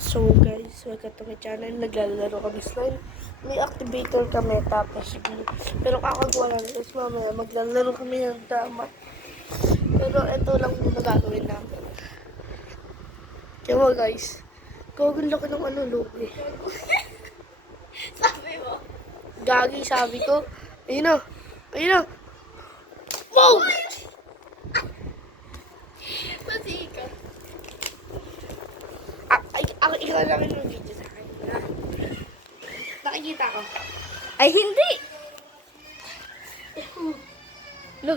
So guys, welcome to my channel. Naglalaro kami slime. May activator kami tapos blue. Pero kakagawa lang. Tapos mamaya maglalaro kami ng dama. Pero ito lang muna gagawin namin. Kaya mo guys, gagawin laki ng lugi. Sabi mo? Gagi, sabi ko. Ayun na. Ayun na. Wow! Pati ikaw. Ikaw lang yung video sa akin. Nakikita ko. Ay, hindi! Lo.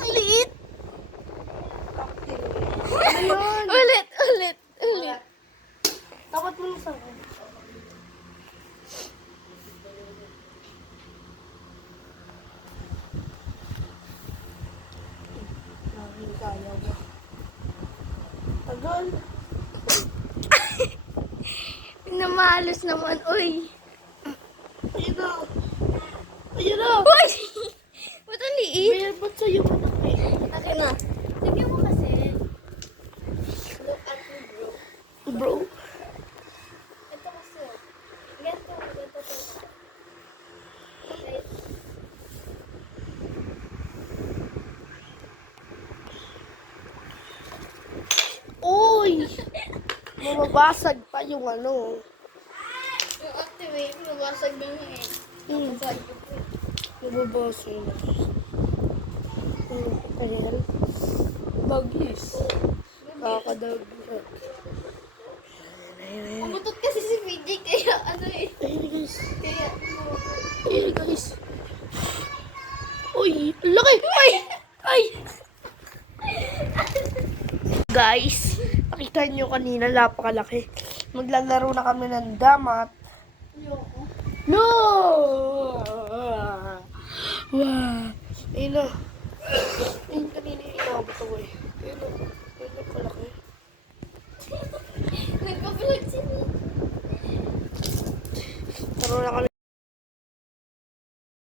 Ang liit! Ayun. Ulit! Takot mo sa akin. Kaya mo. Tagal. Namahalos naman, uy! Ayun na. Ayun na. Uy! Ba't ang liit? May ba't sa'yo malaki? Akin na. Tignan mo kasi. Look at me, bro. Ito kasi. Ganito to. Uy! Mamabasag pa yung ano. Yung activate, mabasag na nga eh. Mabasag yung Mamabasag na. Ayan. Bagis. Kakadagat. Ayan. Umutot kasi si PJ, kaya ano eh. Ayan guys. Kaya, Ayan guys. Uy! Laki! Ay! Ay! Guys, nakita nyo kanina, napakalaki. Maglalaro na kami ng damat. ayoko. No! Wow! Ayun na. Ayun, kanina yung inabot ako eh. Ayun na. Ayun na, kalaki. Nagpa-vlog si PJ. Laro na kami